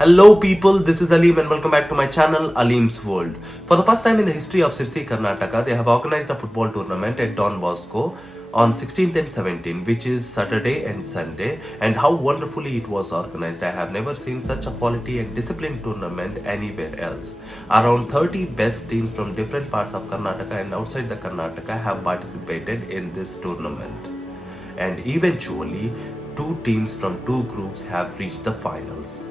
Hello people, this is Aleem and welcome back to my channel Aleem's World. For the first time in the history of Sirsi, Karnataka, they have organized a football tournament at Don Bosco on 16th and 17th, which is Saturday and Sunday, and how wonderfully it was organized. I have never seen such a quality and disciplined tournament anywhere else. Around 30 best teams from different parts of Karnataka and outside the Karnataka have participated in this tournament. And eventually, two teams from two groups have reached the finals.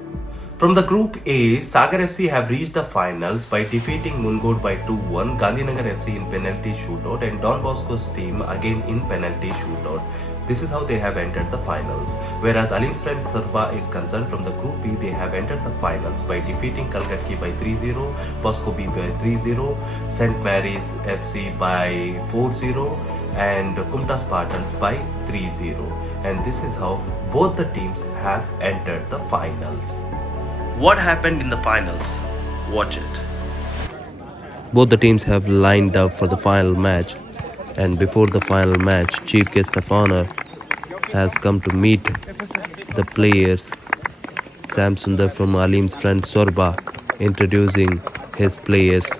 From the Group A, Sagar FC have reached the finals by defeating Mungod by 2-1, Gandhinagar FC in penalty shootout, and Don Bosco's team again in penalty shootout. This is how they have entered the finals. Whereas Aleem's friend Sarba is concerned, from the Group B, they have entered the finals by defeating Kalkatki by 3-0, Bosco B by 3-0, St. Mary's FC by 4-0, and Kumta Spartans by 3-0. And this is how both the teams have entered the finals. What happened in the finals? Watch it. Both the teams have lined up for the final match, and before the final match, Chief Guest of Honor has come to meet the players. Sam Sundar from Aleem's friend Sorba introducing his players.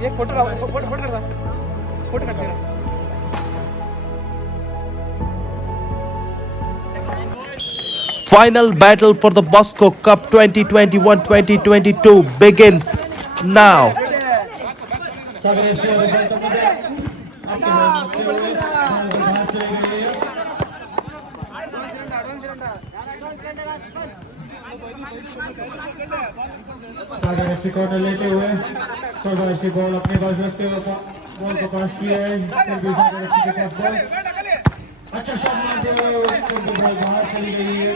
एक फोटो करते हैं। Final battle for the Bosco Cup 2021-2022 begins now. Corner लेते हुए बॉल अपने पास रखते हुए बॉल को पास किया है, बॉल अच्छा शॉट मारते हुए बॉल बाहर चली गई है।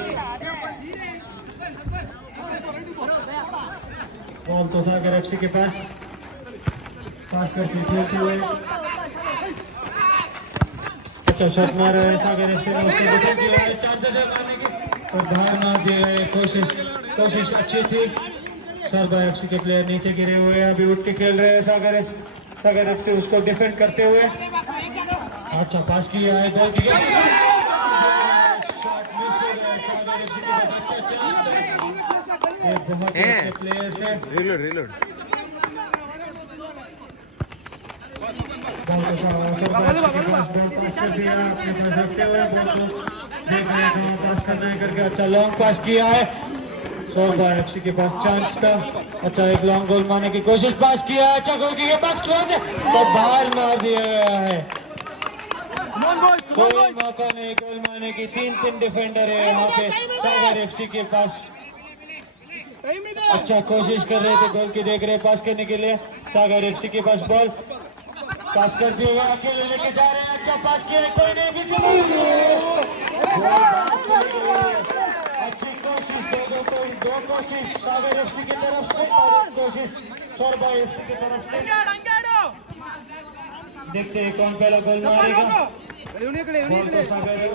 बॉल तो सागर एफसी के पास करके खेलते हुए अच्छा शॉट मारा है सागर एफसी ने, उसको डिफेंड किया है, चांसेस है मारने की और बाहर मार दिया है। कोशिश अच्छी थी। सरबा एफसी के प्लेयर नीचे गिरे हुए हैं, अभी उठ के खेल रहे हैं सागर एफसी उसको डिफेंड करते हुए अच्छा पास किया है, गोल किया बहुत अच्छे प्लेयर से रिलोड करके अच्छा लॉन्ग पास किया है। सोलबा एफसी के पास चांस था, अच्छा एक लॉन्ग गोल मारने की कोशिश, पास किया है, अच्छा गोल किया, पास क्लोज तो बाहर मार दिया गया है। कोई मौका नहीं गोल मारने की, तीन डिफेंडर है यहाँ पे सागर एफसी के पास। अच्छा कोशिश कर रहे थे गोल की, देख रहे पास करने के लिए सागर एफसी के पास बॉल पास कर दिए हुए अकेले लेके जा रहे हैं, अच्छा पास किया है, कोई नहीं अच्छी कोशिश दो कोशिश सागर एफसी की तरफ से और एक कोशिश सोरबा एफसी की तरफ से। देखते हैं कौन पहला गोल मारेगा।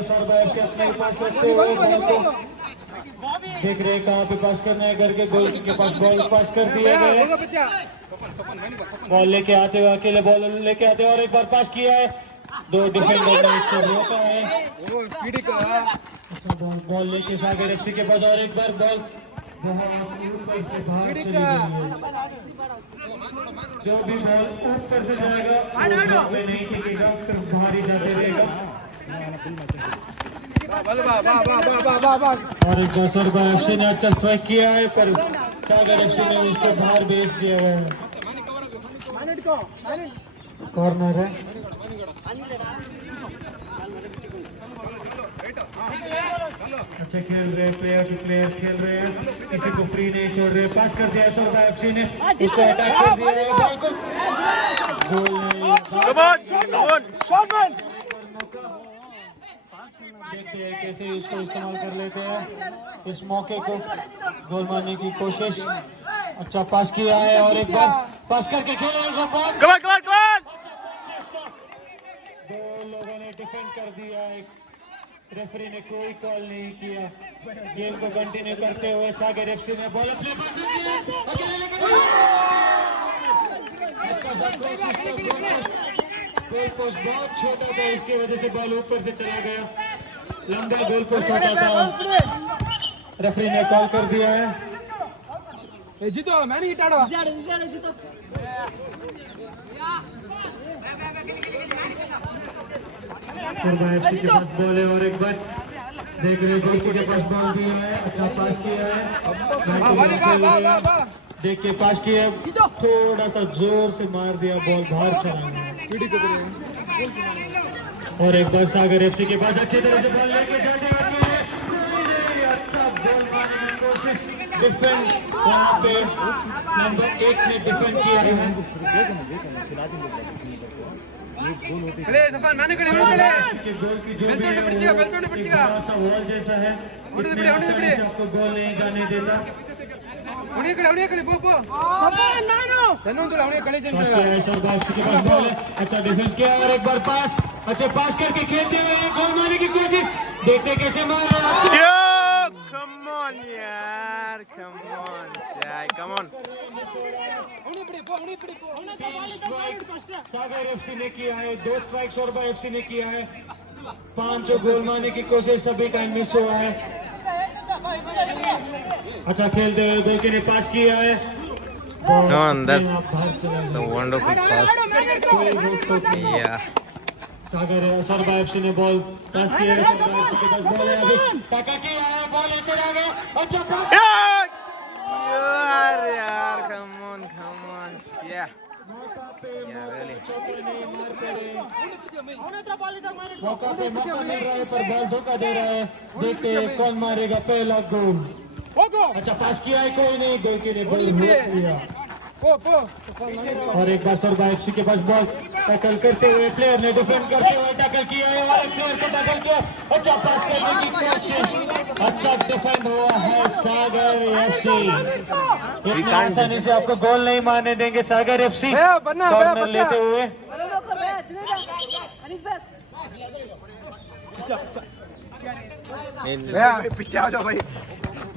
सोरबा एफसी अपने पास रखते हुए देख रहे कहाँ पे पास करना है करके गोल के पास बॉल पास कर दिया गया। बॉल लेके आते हुए अकेले बॉल लेके आते हुए और एक बार पास किया है, दो डिफेंडर ने इसको रोका है। बॉल लेके सागर एफसी के पास और एक बार बॉल बहुत ऊपर से बाहर चली गई है। जो भी बॉल ऊपर से जाएगा वो पे नहीं टिकेगा, सिर्फ बाहर ही जाते रहेगा। और एक बार सरबा एफसी ने अच्छा स्ट्राइक किया है पर सागर एफसी ने उसको बाहर भेज दिया है। कॉर्नर है। अच्छा खेल रहे हैं, प्लेयर टू प्लेयर खेल रहे हैं, किसी को फ्री नहीं छोड़ रहे। पास कर दिया सोलबा एफसी ने, उसको अटैक कर दिया है। गोल नहीं। देखते हैं कैसे इसको इस्तेमाल कर लेते हैं इस मौके को गोल मारने की कोशिश। अच्छा पास किया है और एक बार पास करके खेले दो लोगों ने डिफेंड कर दिया। एक रेफरी ने कोई कॉल नहीं किया। गेम को कंटिन्यू करते हुए सागर एफसी ने बॉल अपने पास किया। गोल पोस्ट बहुत छोटा था, इसकी वजह से बॉल ऊपर से चला गया। लंबा गोल पोस्ट होता था, रेफरी ने कॉल कर दिया है। जीतो मैंने हिटाड़ो जीतो एफसी के पास बॉल है और एक बार देख रहे गोलकी के पास बॉल दिया है। अच्छा पास किया है, देख के पास किया, थोड़ा सा जोर से मार दिया, बॉल बाहर चला गया। और एक बार सागर एफसी के पास अच्छी तरह से बॉल लेके जाते हैं। अच्छा बॉल मारने की कोशिश, डिफेंड वहाँ पे नंबर 1 ने डिफेंड किया है। गोल की जो भी वॉल जैसा है, आपको गोल नहीं जाने देता। अच्छा डिफेंस किया और एक बार पास, अच्छा पास करके खेलते हुए गोल मारने की कोशिश, देखते कैसे मार रहे हैं। सागर एफसी ने किया है 2 स्ट्राइक, सोरबा एफसी ने किया है 5 जो गोल मारने की कोशिश सभी का मिस हुआ है। अच्छा खेलते हुए गोलकी ने पास किया है। सागर सोरबा एफसी ने बॉल पास किया है, बॉल है अभी टका किया है, बॉल नीचे आ गया। अच्छा मौका मिल रहा है पर बॉल धोखा दे रहा है। देखते हैं कौन मारेगा पहला गोल। अच्छा पास किया है, कोई नहीं, गोलकी ने बॉल रोक लिया। और एक बार सोरबा एफसी के पास बॉल, टैकल करते हुए प्लेयर ने डिफेंड करते हुए टैकल किया है और एक प्लेयर को टैकल किया। अच्छा पास करने की कोशिश, अच्छा डिफेंड हुआ है सागर एफसी। इतना आसानी से आपको गोल नहीं मारने देंगे सागर एफसी। कॉर्नर लेते हुए पीछे आ जाओ भाई,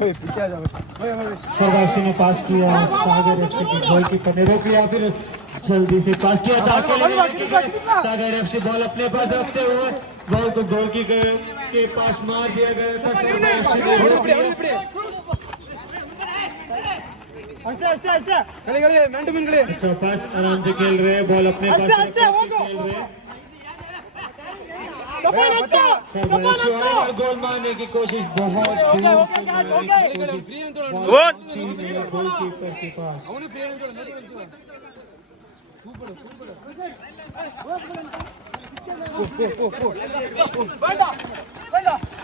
पीछे आ जाओ। सोरबा एफसी ने पास किया, सागर एफसी की गोल कीपर ने रोक लिया, फिर जल्दी से पास किया था सागर एफसी बॉल अपने पास रखते हुए बॉल को गोलकी के पास मार दिया गया था। सोरबा एफसी ने रोक लिया। अच्छा पास आराम से खेल रहे हैं, बॉल अपने पास खेल रहे हैं। गोल मारने की कोशिश बहुत गोलकीपर के पास।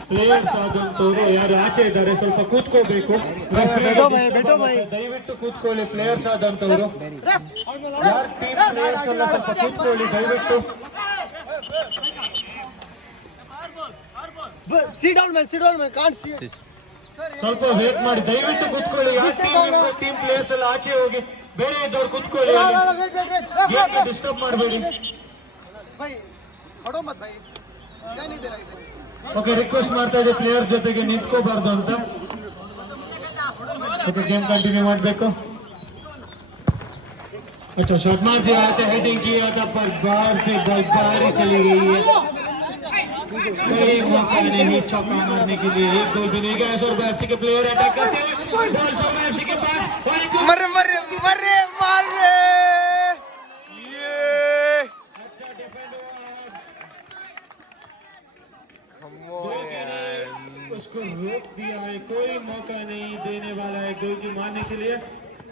ಪ್ಲೇಯರ್ ಆದಂತವರು ಯಾರು ಆಚೆ ಇದ್ದಾರೆ ಸ್ವಲ್ಪ ಕೂತ್ಕೋಬೇಕು. ದಯವಿಟ್ಟು ಕೂತ್ಕೊಳ್ಳಿ ಪ್ಲೇಯರ್ಸ್ ಆದಂತವರು, ಯಾರು ಟೀಮ್ ಪ್ಲೇಯರ್ಸ್ ಎಲ್ಲ ಸ್ವಲ್ಪ ಕೂತ್ಕೊಳ್ಳಿ ದಯವಿಟ್ಟು. ಸ್ವಲ್ಪ ವೇಟ್ ಮಾಡಿ, ದಯವಿಟ್ಟು ಕೂತ್ಕೊಳ್ಳಿ. ಯಾರು ಟೀಮ್ ಪ್ಲೇಯರ್ಸ್ ಎಲ್ಲ ಆಚೆ ಹೋಗಿ, ಬೇರೆ ಇದ್ದವ್ರು ಕೂತ್ಕೊಳ್ಳಿ, ಡಿಸ್ಟರ್ಬ್ ಮಾಡಬೇಡಿ. ಓಕೆ, ರಿಕ್ವೆಸ್ಟ್ ಮಾಡ್ತಾ ಇದ್ದೆ ಪ್ಲೇಯರ್ ಜೊತೆಗೆ ನಿಂತ್ಕೋಬಾರ್ದು ಅಂತ. ಓಕೆ, गेम कंटिन्यू ಮಾಡಬೇಕು. अच्छा शॉट मार दिया था, हेडिंग किया था पर बाहर से बॉल बाहर ही चली गई है. कोई मौका नहीं चौका मारने के लिए, एक गोल भी नहीं गया. सोरबा एफसी के प्लेयर अटैक करते हैं, बॉल सोरबा एफसी के पास. मरे मरे मरे मारे, ये अच्छा डिफेंड हुआ, उसको रोक दिया है. कोई मौका नहीं देने वाला है गोल की मारने के लिए.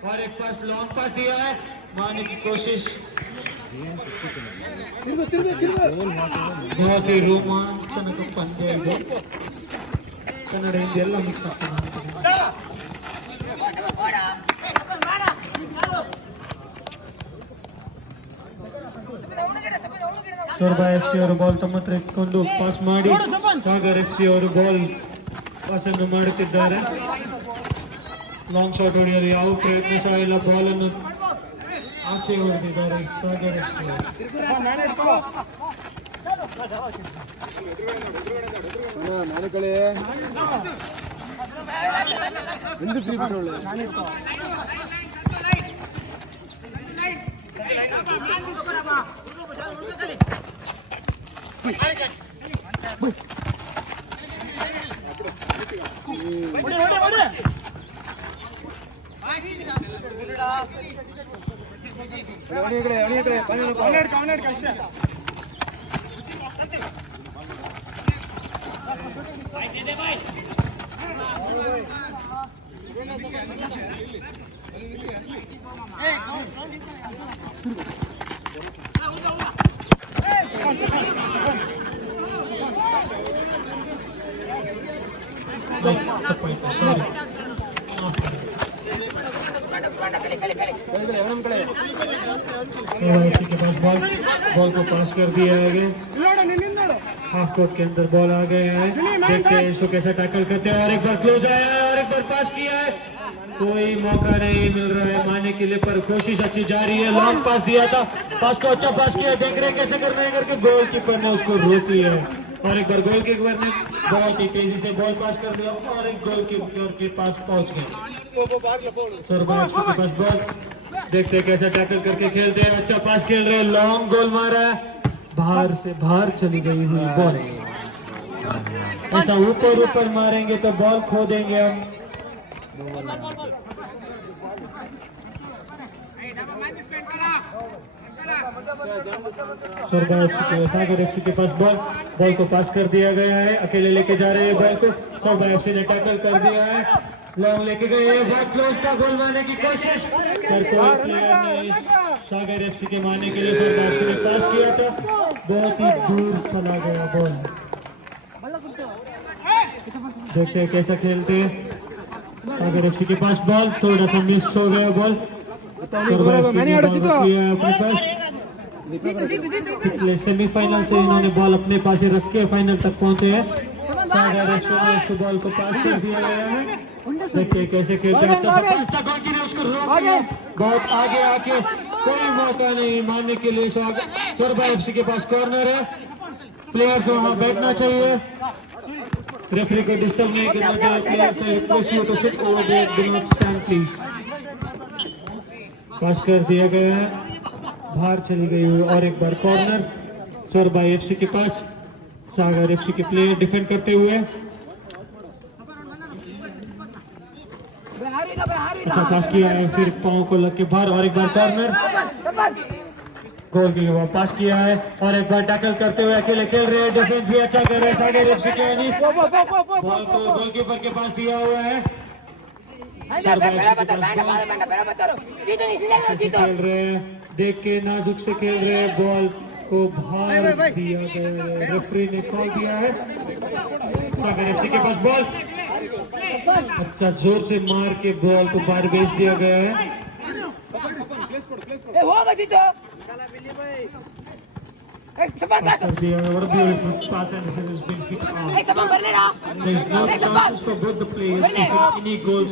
और एक पास लॉन्ग पास दिया है, मारने की कोशिश. बहुत ही रोमांचनक पंद्य ಇದು. ಕನ್ನಡ ಹಿಂದಿ ಎಲ್ಲ ಮಿಕ್ಸ್ ಆಗ್ತದೆ. ಸೊರಬ ಎಫ್ಸಿ ಅವರು ಬಾಲ್ ತಮ್ಮ ಹತ್ರ ಇಟ್ಕೊಂಡು ಪಾಸ್ ಮಾಡಿ ಸಾಗರ್ ಎಫ್ಸಿ ಅವರು ಬಾಲ್ ಪಾಸ್ ಅನ್ನು ಮಾಡುತ್ತಿದ್ದಾರೆ. ಲಾಂಗ್ ಶಾಟ್ ಹೊಡೆಯಲು ಯಾವ ಪ್ರಯತ್ನ ಸಹ ಇಲ್ಲ. ಬಾಲ್ ಅನ್ನು ಆಚೆ ಹೊಡೆದಿದ್ದಾರೆ ಸಾಗರ್ ಎಫ್ಸಿ. ನಾಳೆ ಕಳೆ ಎಂದು ಫ್ರೀ ಬಿಟ್ಟು ಒಳ್ಳೆ ಅಷ್ಟೇ के पास बॉल को पास कर दिया आगे. हाफ कोर्ट के अंदर बॉल आ गए हैं. देखते हैं इसको कैसे टैकल करते हैं. और एक बार क्लोज आया है और एक बार पास किया है. कोई मौका नहीं मिल रहा है मारने के लिए, पर कोशिश अच्छी जा रही है. लॉन्ग पास दिया था, पास को अच्छा पास किया. देख रहे हैं कैसे करना है करके गोलकीपर ने उसको रोक लिया है. और एक बार गोलकीपर ने बहुत ही तेजी से बॉल पास कर दिया और एक गोलकीपर के पास पहुंच गए. सौरभ के पास बॉल, देखते हैं कैसे टैकल करके खेलते हैं. अच्छा पास खेल रहे हैं, लॉन्ग गोल मारा है. बाहर से बाहर चली गई हुई बॉल. ऐसा ऊपर ऊपर मारेंगे तो बॉल खो देंगे हम. सागर एफसी के पास बॉल को पास कर दिया गया है. अकेले लेके जा रहे हैं बॉल को. सौरभ एफसी ने टैकल कर दिया है. लॉन्ग लेके गए हैं. बहुत क्लोज था गोल मारने की कोशिश, पर कोई प्लेयर ने सागर एफसी के मारने के लिए सौरभ एफसी ने पास किया था. बहुत ही दूर चला गया बॉल. देखते हैं कैसा खेलते हैं. सागर एफसी के पास बॉल थोड़ा सा मिस हो गया बॉल. पिछले सेमीफाइनल से इन्होंने बॉल अपने पास ही रख के फाइनल तक पहुंचे हैं. सागर एफसी ने इस बॉल को पास कर दिया गया है. देखिए कैसे खेलते हैं. उसको रोक दिया. बहुत आगे आके कोई मौका नहीं मारने के लिए. सौरभ एफसी के पास कॉर्नर है. प्लेयर को वहां बैठना चाहिए. रेफरी को डिस्टर्ब नहीं करना चाहिए. प्लेयर से request you to sit over there, do not stand please. Pass कर दिया गया है, बाहर चली गई हुई. और एक बार कॉर्नर सौरभ एफसी के पास. सागर एफसी के प्लेयर डिफेंड करते हुए. अच्छा पास किया है, फिर पांव को लग के बाहर. और एक बार कॉर्नर, गोल के लिए पास किया है. और एक बार टैकल करते हुए अकेले खेल रहे हैं. डिफेंस भी अच्छा कर रहे हैं सागर एफसी के. बॉल को गोलकीपर के पास दिया हुआ है. खेल रहे हैं, देख के नाजुक से खेल रहे हैं. बॉल को बाहर दिया गया है. रेफरी ने कॉल दिया है. सागर एफसी के पास बॉल. अच्छा जोर से मार के बॉल को बाहर भेज दिया गया है. Pass दिया है. What a beautiful pass and it has been hit out. There is no chances for both the players to hit any goals,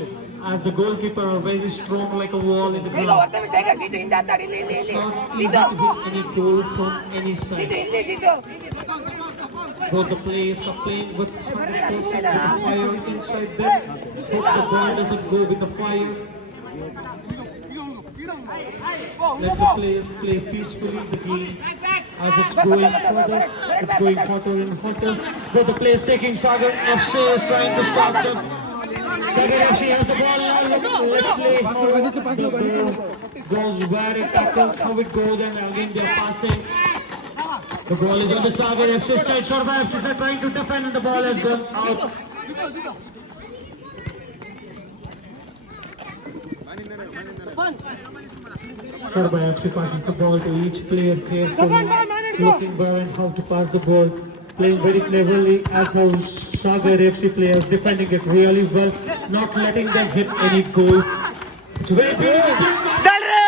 as the goalkeeper are very strong like a wall in the ground. It's not easy to hit any goal from any side. Both the players are playing with 100% of the fire inside them. Hope the ball doesn't go with the fire. Let the players play peacefully the game as it's going further. It's going hotter and hotter. Both the players taking. Sagar FC is trying to stop them. Sagar FC has the ball now. Let's play how the ball goes, where it tackles, how it goes, and again they're passing. The ball is on the Sagar FC side. Sharma FC is trying to defend and the ball has gone out. Sharma FC passes the ball to each player carefully, looking where and how to pass the ball. Playing very cleverly as how Sagar FC players defending it really well, not letting them hit any goal. It's very beautiful. डाल रे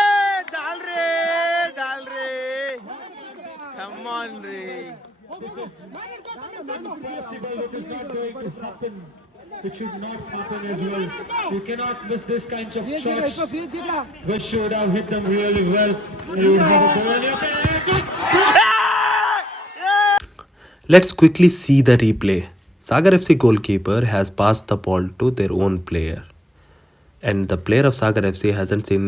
This is impossible, which is not going to happen. It should not happen as well. You cannot miss this kinds of shots, which should have hit them really well. You would have a goal. Let's quickly see the replay. Sagar FC goalkeeper has passed the ball to their own player. And the player of Sagar FC hasn't seen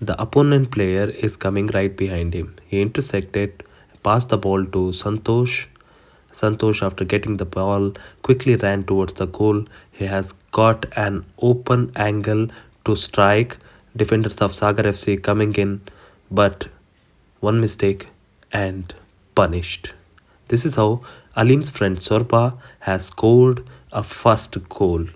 the opponent player is coming right behind him. He intersected, passed the ball to Santosh. Santosh, after getting the ball, quickly ran towards the goal. He has got an open angle to strike. Defenders of Sagar FC coming in, but one mistake and punished. This is how Alim's friend Sorba has scored a first goal.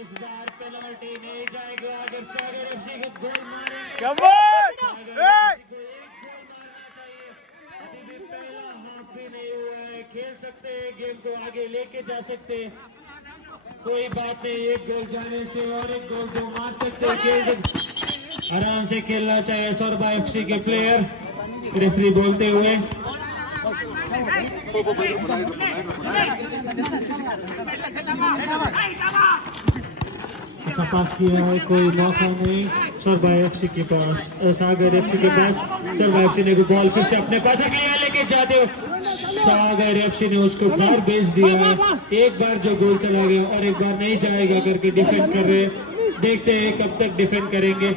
इस बार पेनल्टी नहीं जाएगा अगर सागर एफसी को गोल मारेंगे। अभी भी पहला हाफ भी नहीं हुआ है, खेल सकते हैं, गेम को आगे लेके जा सकते हैं, कोई बात नहीं। एक गोल जाने से और एक गोल तो मार सकते हैं, आराम से खेलना चाहिए सोरबा एफसी के प्लेयर, रेफरी बोलते हुए। अच्छा पास किया है, कोई मौका नहीं सोरबा एफसी के पास, सागर एफसी के पास। सोरबा एफसी ने बॉल फिर से अपने पास लेके जाते हो, सागर एफसी ने उसको बाहर भेज दिया है। एक बार जो गोल चला गया और एक बार नहीं जाएगा करके डिफेंड कर रहे हैं, देखते हैं कब तक डिफेंड करेंगे।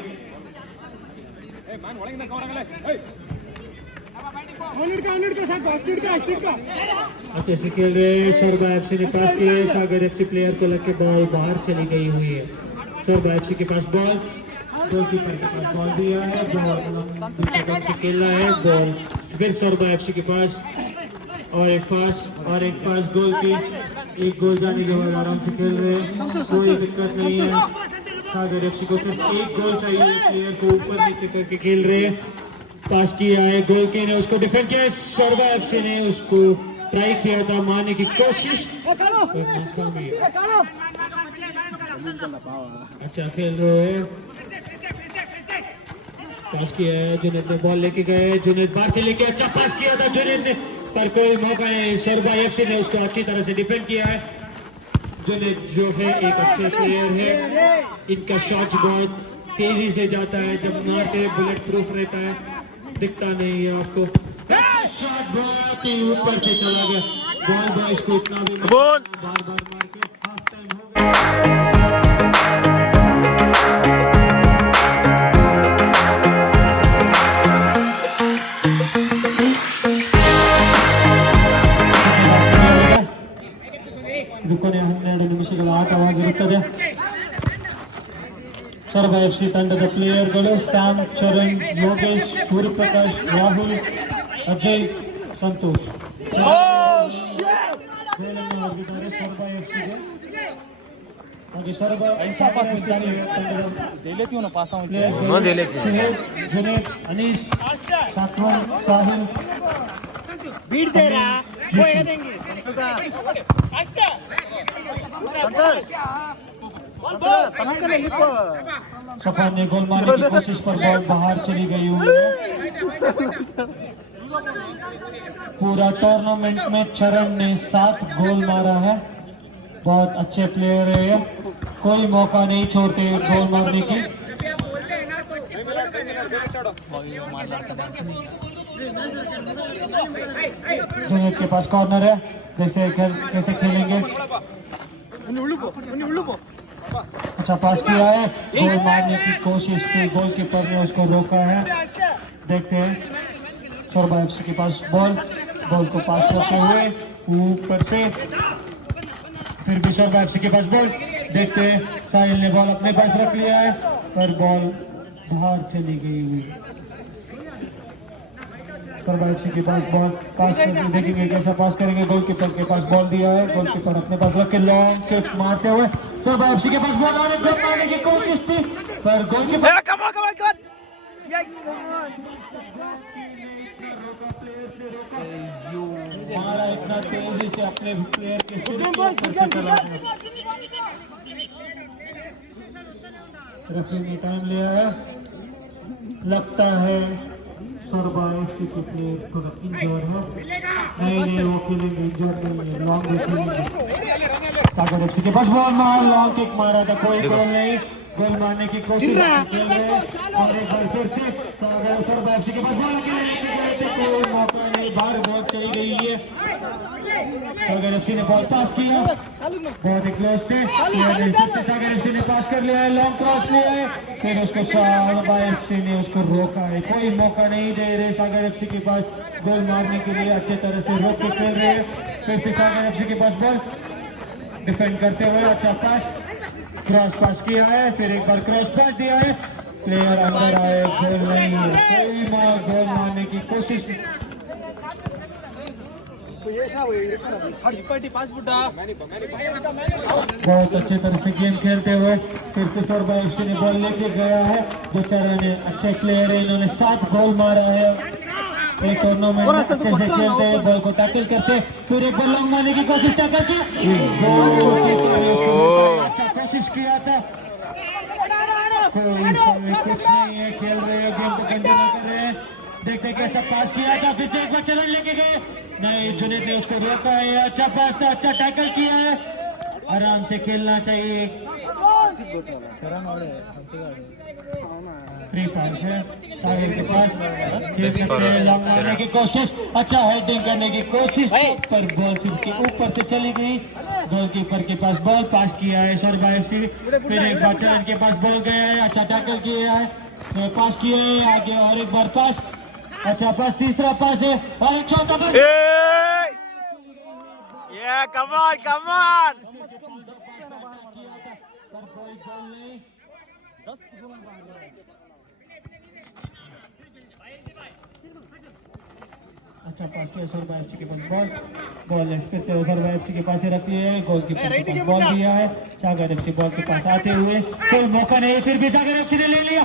अच्छे से खेल रहे हैं, सोरबा एफसी ने पास किया, सागर एफसी प्लेयर को लग के बॉल बाहर चली गई हुई है। सोरबा एफसी के पास बॉल, गोलकीपर के पास बॉल दिया है, बॉल दूसरे तरफ से खेल रहा है, बॉल फिर सोरबा एफसी के पास और एक पास गोल की। एक गोल जाने के बाद आराम से खेल रहे हैं, कोई दिक्कत नहीं है। सागर एफसी को सिर्फ एक गोल चाहिए, प्लेयर को ऊपर नीचे करके खेल रहे हैं। पास किया है, गोल की ने उसको डिफेंड किया, सोरबा एफसी ने उसको ट्राई किया था मारने की कोशिश, अच्छा खेल रहे हैं। पास किया है, जुनेद ने बॉल लेके गए, जुनेद बाहर से लेके अच्छा पास किया था जुनेद ने, पर कोई मौका नहीं। सोरबा एफसी ने उसको अच्छी तरह से डिफेंड किया है। जुनेद जो है एक अच्छे प्लेयर है, इनका शॉट बहुत तेजी से जाता है, जब मारते बुलेट प्रूफ रहता है, दिखता नहीं है आपको। शॉट बहुत ही ऊपर से चला गया, बॉल बॉयज को इतना भी बार बार मार के हाफ टाइम हो गया। ಕೊನೆ 12 ನಿಮಿಷಗಳ ಆಟವಾಗಿರುತ್ತದೆ. सोरबा एफसी ತಂಡದ ಪ್ಲೇಯರ್ಗಳು ಸ್ಯಾಮ್, ಚರಣ್, ಯೋಗೇಶ್, ಸೂರ್ಯಪ್ರಕಾಶ್, ರಾಹುಲ್, ಅಜಯ್, ಸಂತೋಷ್ ಗೋಲನ್ನು ಹೊರಗಿದ್ದಾರೆ सोरबा एफसीಗೆ। ಹಾಗೆ सोरबा जुनेद, अनीस, साकवान, साहिल बीट दे रहा वो ये देंगे सफान ने गोल मारने की कोशिश पर बॉल बाहर चली गई हुई है। पूरा टूर्नामेंट में चरण ने 7 गोल मारा है, बहुत अच्छे प्लेयर है, कोई मौका नहीं छोड़ते गोल मारने की। जुनेद के पास कॉर्नर है, कैसे खेलेंगे, अच्छा पास किया है, गोल मारने की कोशिश की, गोलकीपर ने उसको रोका है। देखते हैं सोरबा एफसी के पास बॉल को पास करते हुए ऊपर से, फिर भी सोरबा एफसी के पास बॉल, देखते हैं साहिल ने बॉल अपने पास रख लिया है, पर बॉल बाहर चली गई हुई। सोरबा एफसी के पास बॉल पास करके देखेंगे कैसा पास करेंगे, गोलकीपर के पास बॉल दिया है, गोलकीपर अपने पास रख के लॉन्ग किक मारते हुए सोरबा एफसी के पास बॉल आने मारने की कोशिश थी, पर गोलकीपर मारा इतना तेजी से अपने प्लेयर के सिर के ऊपर से चला गया। रेफरी ने टाइम लिया है, लगता है सरबा एफसी के प्लेयर थोड़ा इंजर्ड है। नहीं वो खेलेंगे, इंजर्ड नहीं है, लॉन्ग खेलेंगे। सागर एफसी के पास बॉल मार, लॉन्ग किक मारा था, कोई गोल नहीं। गोल मारने की कोशिश खेल रहे और एक बार फिर से सागर सरबा एफसी के पास बॉल अकेले लेके गए थे, कोई मौका नहीं, बाहर बॉल चली गई है। सागर एफसी ने बॉल पास किया, बहुत ही क्लोज थे, सागर एफसी ने पास कर लिया है, लॉन्ग क्रॉस लिया है, फिर उसको सरबा एफसी ने उसको रोका है। कोई मौका नहीं दे रहे सागर एफसी के पास गोल मारने के लिए, अच्छे तरह से रोक के खेल रहे हैं। फिर से सागर एफसी के पास बॉल डिफेंड करते हुए अच्छा पास, क्रॉस पास किया है, फिर एक बार क्रॉस पास दिया है, प्लेयर अंदर आए, गोल नहीं है। कोई गोल मारने की कोशिश बहुत अच्छे तरह से गेम खेलते हुए फिर से सरबा एफसी ने बॉल लेके गया है। बेचारे ने अच्छे प्लेयर है, इन्होंने 7 गोल मारा है एक टूर्नामेंट में, अच्छे से खेलते हैं, बॉल को टैकल करते, फिर एक बॉल लॉन्ग मारने की कोशिश करके अच्छा कोशिश किया था, कोई कुछ नहीं है, खेल रहे हैं, गेम को कंटिन्यू कर रहे हैं। देखते कैसा पास किया था, फिर से एक बार चलन लेके गए, नहीं जुनेद ने उसको रोका है, अच्छा पास था, अच्छा टैकल किया है, आराम से खेलना चाहिए। फ्री पास है साहिल के पास, खेल सकते हैं, लॉन्ग मारने की कोशिश, अच्छा हेडिंग करने की कोशिश, पर बॉल सिर्फ के ऊपर से चली गई। गोलकीपर के पास बॉल पास किया है सरबा एफसी, फिर एक बार चलन के पास बॉल गया है, अच्छा टैकल किया है, पास किया है आगे, और एक बार पास, अच्छा पास, तीसरा पास है और एक चौथा पास। come on अच्छा पास किया सरबा एफसी के पास बॉल लेफ्ट पे से सरबा एफसी के पास ही रखी है, गोलकीपर के पास बॉल दिया है, सागर एफसी बॉल के पास आते हुए कोई मौका नहीं, फिर भी सागर एफसी ने ले लिया,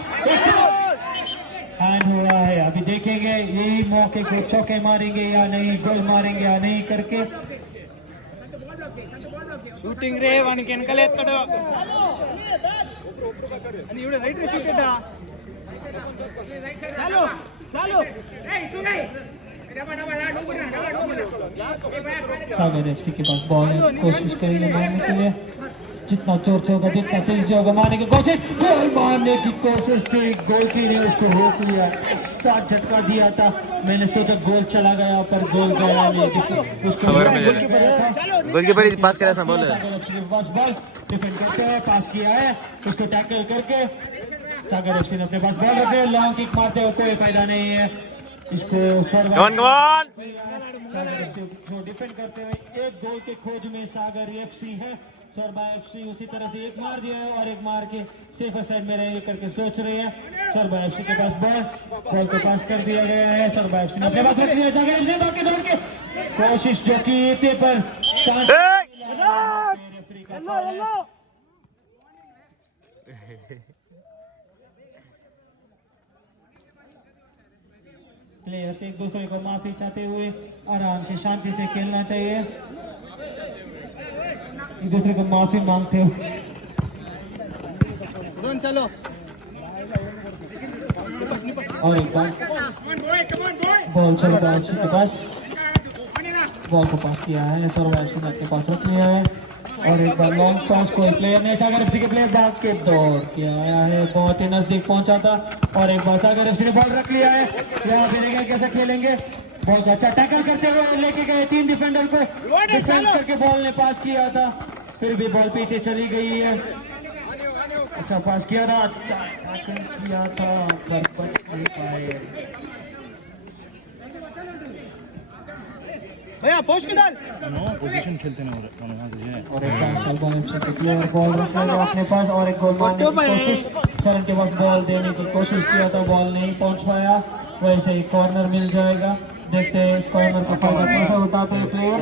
हैंड हुआ है। अभी देखेंगे यही मौके को चौके मारेंगे या नहीं, गोल मारेंगे या नहीं करके। शूटिंग रे वाనికి వెనకలే ఎత్తడు అని ఇవిడ రైట్ షూట్ ఎడా చాలు చాలు ఏయ్ సునై सागर एफसी के पास बॉल कोशिश करेंगे मारने के लिए, जितना चोर होगा जितना तेजी होगा मारने की कोशिश, गोल मारने की कोशिश थी, गोलकीपर ने उसको रोक लिया, साथ झटका दिया था, मैंने सोचा गोल चला गया पर गोल गया नहीं, उसको गोलकीपर पास करा संभाल बॉल डिफेंड करते हैं, पास किया है, उसको टैकल करके सागर एफसी ने अपने पास बॉल रखे, लॉन्ग किक मारते हुए कोई फायदा नहीं है, इसको डिफेंड करते हुए एक गोल के खोज में सागर एफसी है। सरबा एफसी उसी तरह से एक मार दिया है और एक मार के सेफर साइड में रहेंगे करके सोच रहे हैं। सरबा एफसी के पास बॉल को पास कर दिया गया है, सरबा एफसी ने अपने पास रख लिया, सागर एफसी बाकी दौड़ के कोशिश जो की थी पर प्लेयर्स एक दूसरे को माफी चाहते हुए आराम से शांति से खेलना चाहिए, एक दूसरे को माफी मांगते हुए चलो और एक बार बॉल सरबा एफसी के पास, बॉल को पास किया है, सरबा एफसी ने अपने पास रख लिया है और एक बार लॉन्ग पास कोई प्लेयर ने, सागर एफसी के प्लेयर भाग के दौड़ के आया है, बहुत ही नजदीक पहुंचा था और एक बार सागर एफसी ने बॉल रख लिया है, यहाँ पे कैसे खेलेंगे, बहुत अच्छा टैकल करते हुए लेके गए 3 डिफेंडर को, डिफेंस करके बॉल ने पास किया था, फिर भी बॉल पीछे चली गई है, अच्छा पास किया था, अच्छा टैकल किया था पर बच नहीं पाए। भैया पोस्ट किधर पोजीशन खेलते ना और एक सरबा एफसी के प्लेयर बॉल रखेगा अपने पास और एक गोल मारने की कोशिश, चरण के पास बॉल देने की कोशिश किया था, बॉल नहीं पहुंच पाया, वैसे ही कॉर्नर मिल जाएगा, देखते हैं इस कॉर्नर का फायदा कैसे उठाते हैं प्लेयर,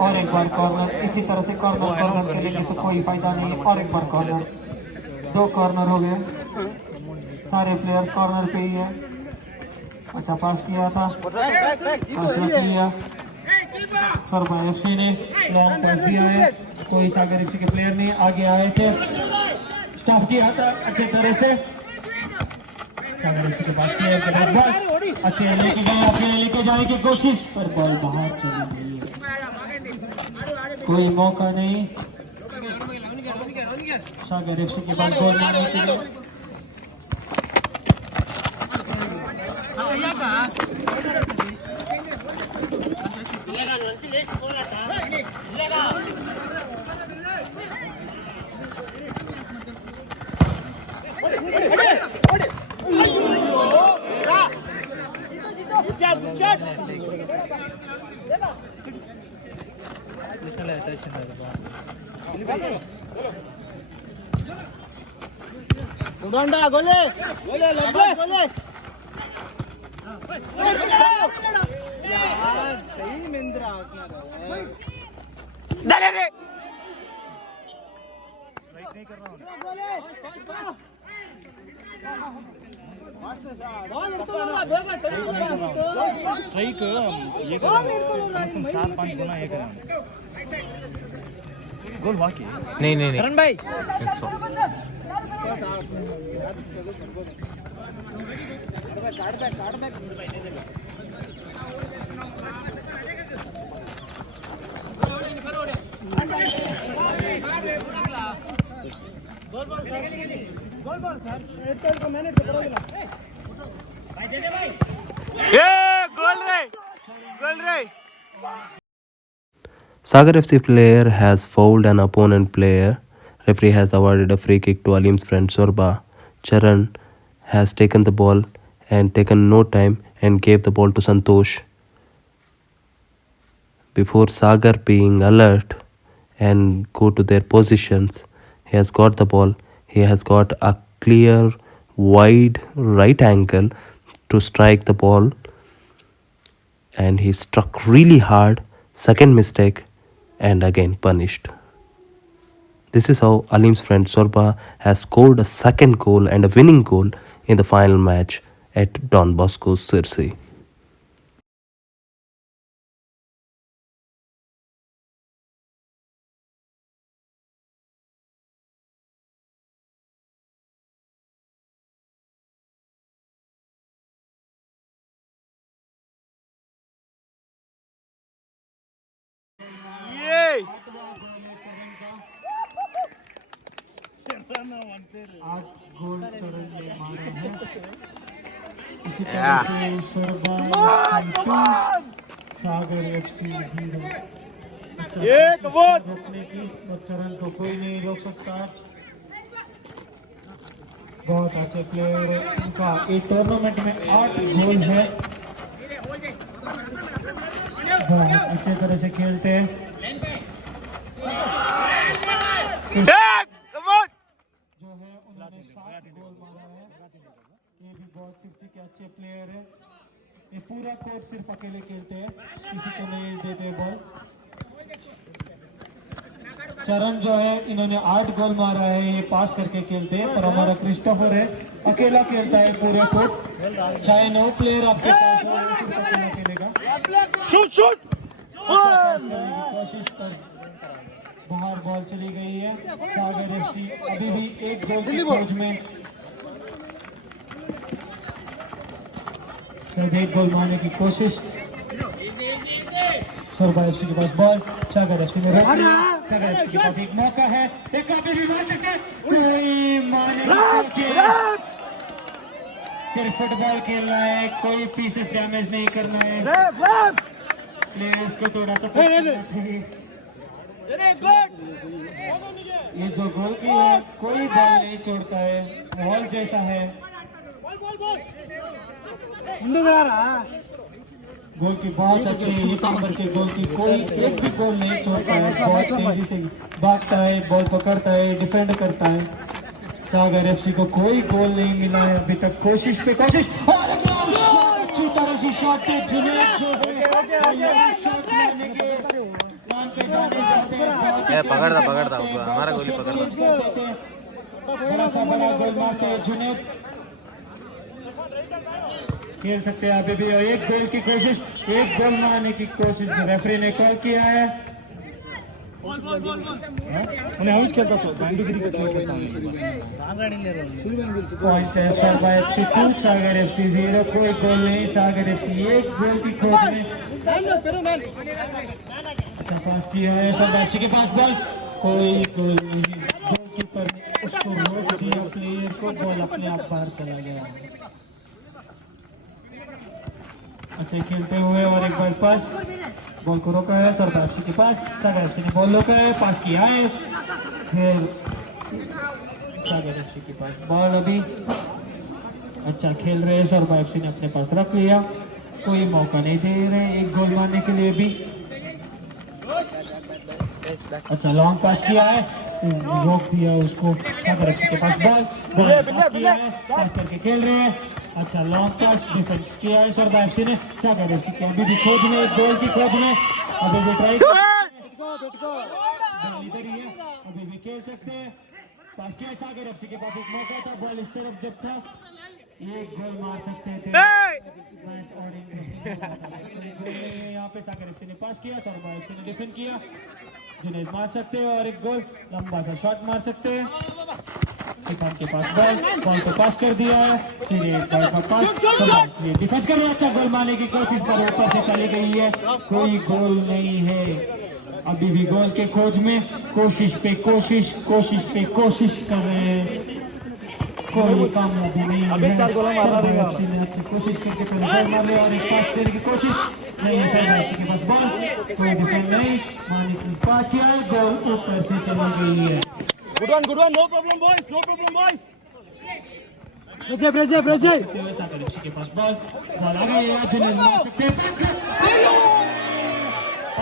और एक बार कॉर्नर, इसी तरह से कॉर्नर खेलेंगे तो कोई फायदा नहीं, और एक बार कॉर्नर, 2 कॉर्नर हो गए। सारे प्लेयर कॉर्नर पे ही है। अच्छा पास किया था, पास रख लिया सरबा एफसी ने, लॉन्ग पास दिया है, कोई सागर एफसी के प्लेयर नहीं आगे आए थे, स्टॉप किया था अच्छे तरह से। सागर एफसी के पास प्लेयर के बाद बॉल अच्छे लेके गए, अपने लेके जाने की कोशिश पर बॉल बाहर चली गई है, कोई मौका नहीं सागर एफसी के पास गोल मारने के लिए। गोले गोले गोले यार सही मिंद्रा दले रे राइट नहीं कर रहा हूँ स्ट्राइक ये कर 4-5 गुना ये करा गोल वाकी नहीं करण भाई गोल रे Sagar FC player has fouled an opponent player. Referee has awarded a free kick to Alim's friend Sorba. Charan has taken the ball and taken no time and gave the ball to Santosh. Before Sagar being alert and go to their positions, he has got the ball. He has got a clear, wide right angle to strike the ball. And he struck really hard. Second mistake and again punished. This is how Alim's friend Sorba has scored a second goal and a winning goal in the final match at Don Bosco's Sirsi. आठ गोल चरण ने मारे हैं। इसी तरह से सोरबा सागर एफसी रोकने की और चरण को कोई नहीं रोक सकता। बहुत अच्छे प्लेयर है इनका, एक टूर्नामेंट में 8 गोल है, बहुत अच्छे तरह से खेलते हैं। जो है उन्होंने 7 गोल मारा है, ये भी बहुत सिर्फ के अच्छे प्लेयर है। ये पूरा कोर्ट सिर्फ अकेले खेलते हैं, किसी को नहीं देते बॉल। चरण जो है इन्होंने 8 गोल मारा है, ये पास करके खेलते हैं, पर हमारा क्रिस्टोफर है अकेला खेलता है पूरे कोर्ट, चाहे 9 प्लेयर आपके पास हो सिर्फ अकेला खेलेगा। शूट कोशिश कर बाहर बॉल चली गई है। सागर एफसी अभी भी 1 गोल की खोज में, सिर्फ 1 गोल मारने की कोशिश। सोरबा एफसी के पास बॉल, सागर एफसी ने रोक लिया। सागर एफसी के पास एक मौका है, एक अभी भी मार सकते हैं, कोई मारने की कोशिश। सिर्फ फुटबॉल खेलना है, कोई पीसेस डैमेज नहीं करना है, प्लेयर्स को थोड़ा सा करना चाहिए। ये जो गोल की है, कोई बॉल नहीं छोड़ता है, बॉल जैसा है। गोल की बहुत अच्छी एक नंबर के गोल की, कोई एक भी गोल नहीं छोड़ता है, बहुत तेजी से भागता है, बॉल पकड़ता है, डिफेंड करता है। सागर एफसी को कोई गोल नहीं मिला है अभी तक, कोशिश पे कोशिश और अच्छी तरह से शॉट पे जुनैद जो है शॉट मारने के प्लान पे जाते हैं। पकड़ता हमारा गोली पकड़ता। बड़ा सा बड़ा गोल मारते हैं जुनैद, खेल सकते हैं अभी भी। और एक गोल की कोशिश, एक गोल मारने की कोशिश रेफरी ने कॉल किया है। उन्हें हाउस खेलता तो बैंडूगिरी का हाउस खेलता पॉइंट है सरबा FC 2, सागर FC 0। कोई गोल नहीं, सागर FC 1 गोल की खोज में। अच्छा पास किया है सरबा FC के पास, बॉल कोई गोल नहीं। गोलकीपर ने उसको रोक दिया, प्लेयर को, बॉल अपने आप बाहर चला गया। अच्छा खेलते हुए और एक बार पास, बॉल को रोका है सरबा FC के पास, सागर FC ने बॉल रोका है, पास किया है, फिर सागर FC के पास बॉल अभी। अच्छा खेल रहे हैं सरबा FC ने अपने पास रख लिया, कोई मौका नहीं दे रहे एक गोल मारने के लिए भी। अच्छा लॉन्ग पास किया है, रोक दिया उसको, सागर FC के पास बॉल किया है, पास करके खेल रहे हैं। अच्छा लॉन्ग पास डिफेंस किया है सरबा FC ने, सागर FC के अभी भी खोज में, गोल की खोज में, अभी भी ट्राई इधर ही है, अभी भी खेल सकते हैं। पास किया सागर FC के पास, एक मौका था, बॉल इस तरफ जब था, एक गोल मार सकते थे मैच और यहाँ पे सागर FC ने पास किया, सरबा FC ने डिफेंड किया, जुनैद मार सकते हैं और एक गोल, लंबा सा शॉट मार सकते हैं। इरफान के पास बॉल को पास कर दिया है, फिर एक बॉल का पास, ये डिफेंस कर रहे हैं। अच्छा गोल मारने की कोशिश पर ऊपर से चली गई है, कोई गोल नहीं है। अभी भी गोल के खोज में, कोशिश पे कोशिश कर रहे हैं, कोई कामयाबी नहीं है। अच्छी कोशिश करके पहले गोल मार लिया और एक पास देने की कोशिश नहीं है, के पास बॉल, कोई डिफेंस नहीं, मारने की पास किया है, गोल ऊपर से चली गई है। Good one, no problem boys, no problem boys. सागर FC के पास बॉल आ गई है, जुनैद मार सकते हैं, पास कर।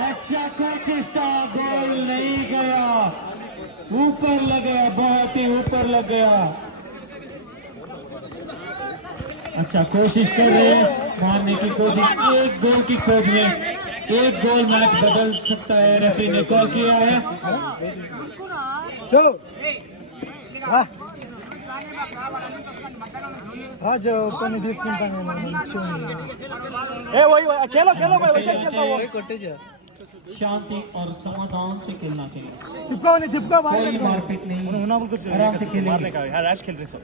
अच्छा कोशिश था, गोल नहीं गया, ऊपर लग गया, बहुत ही ऊपर लग गया। अच्छा कोशिश कर रहे हैं मारने की कोशिश, एक गोल की खोज में, एक गोल मैच बदल सकता है, रेफरी ने कॉल किया है। राज कोणी తీసుకుంటాను खेलो भाई वैसे खेलता वो शांति और समाधान से खेलना चाहिए, चिपका कोई मारपीट नहीं, आराम से खेलेंगे। मारने का यार रैश खेल रहे सब।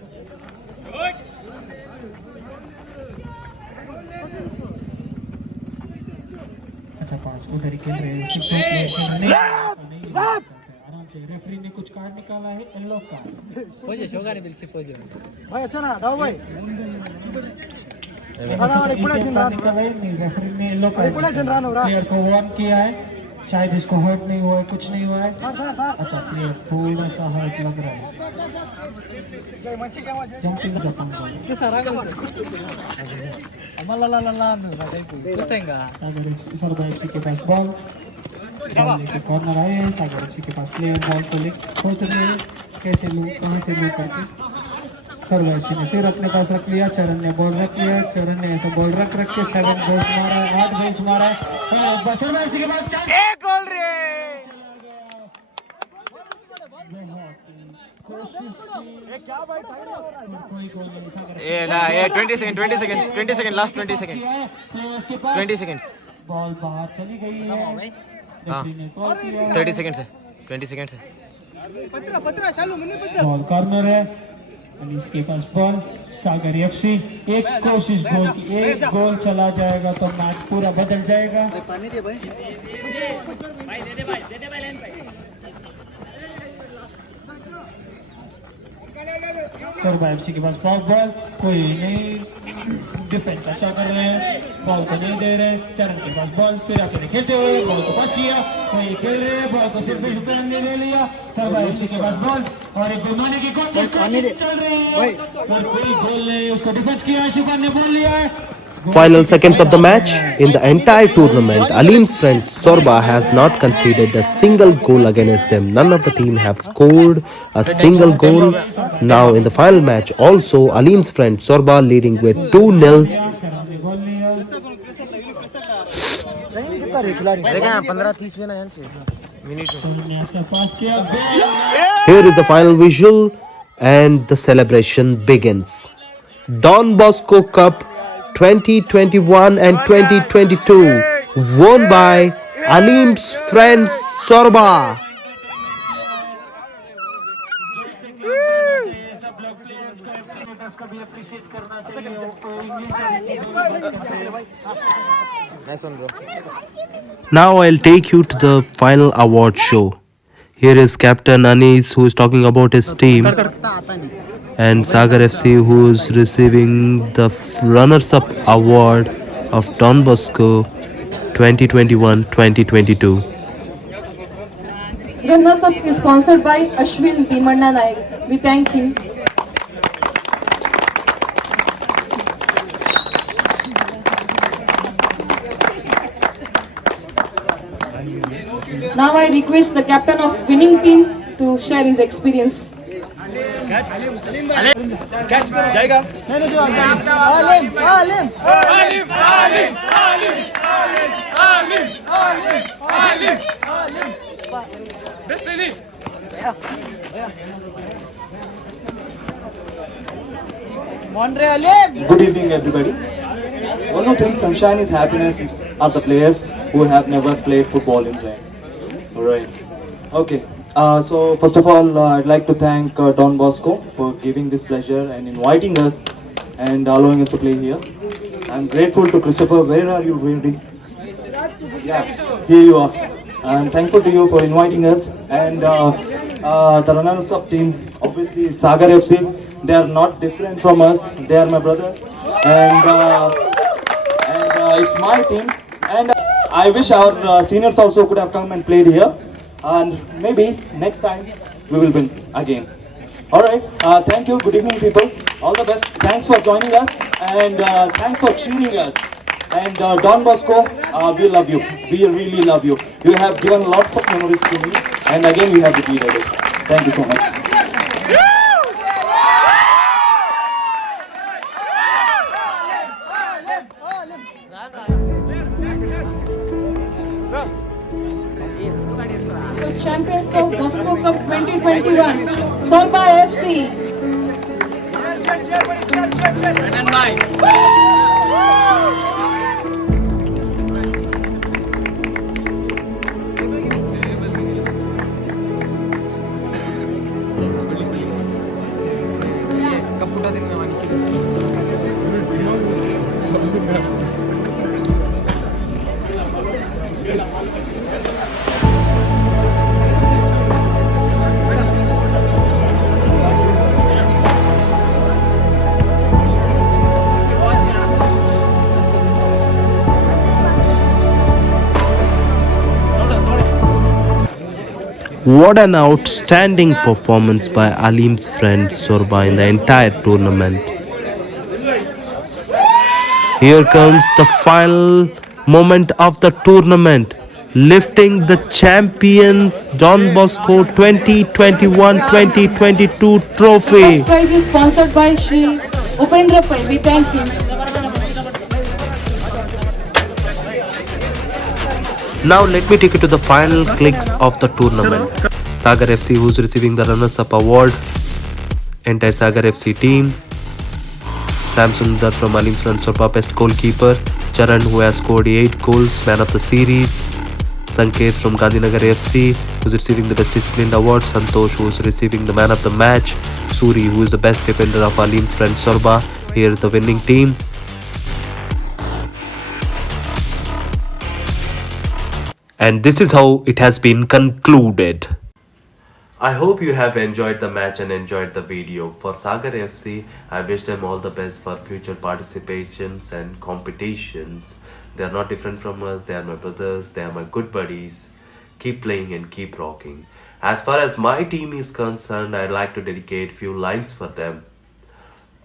अच्छा पास उधर ही खेल रहे हैं, आराम से। रेफरी ने कुछ कार्ड निकाला है, येलो कार्ड। भाई अच्छा ना राव भाई रेफरी ने येलो कार्ड प्लेयर को वार्न किया है, शायद इसको हर्ट नहीं हुआ है, कुछ नहीं हुआ है। अच्छा प्लेयर थोड़ा सा हर्ट लग रहा है, जंपिंग सरबा FC के पास बॉल कॉर्नर आए हैं, सागर FC के पास प्लेयर बॉल को सोच रहे हैं कैसे लूँ, कहाँ से लूँ करके। सरबा FC ने फिर अपने पास रख लिया, चरण ने बॉल रख लिया, चरण ने ऐसे बॉल रख के 7 गोल्स मारा है, 8 गोल्स मारा है। सरबा FC के पास एक गोल रे। कोशिश कोई गोल नहीं, सागर ये ना ये 20 सेकंड लास्ट 20 सेकंड 20 सेकंड्स बॉल बाहर चली गई है, रेफरी ने कॉल किया है। 30 सेकंड से 20 सेकंड से बॉल कॉर्नर है, अनीस के पास बॉल, सागर FC एक कोशिश गोल की, एक गोल चला जाएगा तो मैच पूरा बदल जाएगा। सरबा FC के पास बॉल कोई नहीं, डिफेंस अच्छा कर रहे हैं, बॉल को नहीं दे रहे, चरण के पास बॉल, फिर अपने खेलते हुए बॉल को पास किया, कोई खेल रहे हैं, बॉल को सिर्फ डिफेंस ने ले लिया। सरबा FC के पास बॉल और एक घुमाने की कोशिश चल रही है, पर कोई गोल नहीं, उसको डिफेंस किया, शिफान ने बॉल लिया है। Final seconds of the match. In the entire tournament, Aleem's friend Sorba has not conceded a single goal against them. None of the team have scored a single goal. Now in the final match also, Aleem's friend Sorba leading with 2-0. देखा 15-30 में ना यहाँ से मिनट में अच्छा पास किया, Here is the final visual and the celebration begins. Don Bosco Cup 2021 and 2022, won by Alim's friends Sorba. Nice one, bro. Now I'll take you to the final award show. Here is Captain Anis, who is talking about his team, and Sagar FC, who is receiving the runners-up award of Don Bosco 2021-2022. Runners up is sponsored by Ashwin Bhimanna Naik. We thank him. Now I request the captain of winning team to share his experience. Good evening, everybody. One who thinks sunshine is happiness are the players who have never played football in rain. Alright. Okay. So first of all, I'd like to thank Don Bosco for giving this pleasure and inviting us and allowing us to play here. I'm grateful to Christopher. Where are you, really? Yeah, here you are. I'm thankful to you for inviting us. And the runners-up team, obviously Sagar FC. They are not different from us. They are my brothers, and it's my team. And I wish our seniors also could have come and played here. And maybe next time we will win again. All right. Thank you. Good evening, people. All the best. Thanks for joining us, and thanks for cheering us. And Don Bosco, we love you. We really love you. You have given lots of memories to me, and again, you have repeated it. Thank you so much. The champions of Bosco Cup 2021, Sorba FC. What an outstanding performance by Alim's friend Sorba in the entire tournament. Here comes the final moment of the tournament, lifting the champions Don Bosco 2021-2022 trophy. First prize is sponsored by Shri Upendra Pai. We thank him. Now let me take you to the final clicks of the tournament. Sagar FC, who's receiving the runners-up award, entire Sagar FC team. Sam Sundar from Alim's friend Sorba, best goalkeeper. Charan, who has scored 8 goals, man of the series. Sanket from Gandhinagar FC, who's receiving the best disciplined award. Santosh, who's receiving the man of the match. Suri, who is the best defender of Alim's friend Sorba. Here is the winning team. And this is how it has been concluded. I hope you have enjoyed the match and enjoyed the video. For Sagar FC, I wish them all the best for future participations and competitions. They are not different from us. They are my brothers. They are my good buddies. Keep playing and keep rocking. As far as my team is concerned, I'd like to dedicate few lines for them.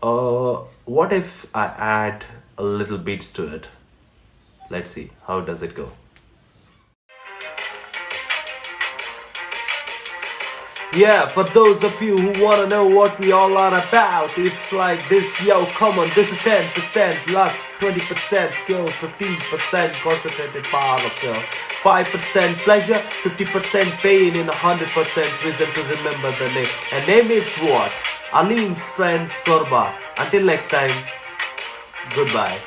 What if I add a little beats to it? Let's see. How does it go? Yeah, for those of you who wanna know what we all are about, it's like this, yo, come on, this is 10% luck, 20% skill, 15% concentrated power of will, 5% pleasure, 50% pain, and 100% reason to remember the name. And name is what? Alim's friend Sorba. Until next time, goodbye.